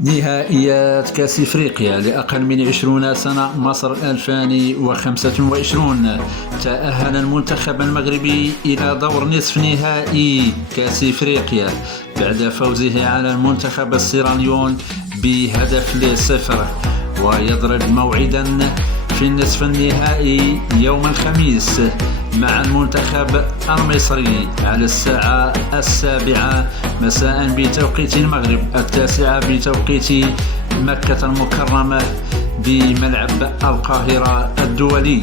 نهائيات كأس إفريقيا لأقل من 20 سنة مصر 2025. تأهل المنتخب المغربي إلى دور نصف نهائي كأس إفريقيا بعد فوزه على المنتخب السيراليون ب1-0، ويضرب موعدا في النصف النهائي يوم الخميس مع المنتخب المصري على الساعة 7 مساء بتوقيت المغرب، 9 بتوقيت مكة المكرمة بملعب القاهرة الدولي.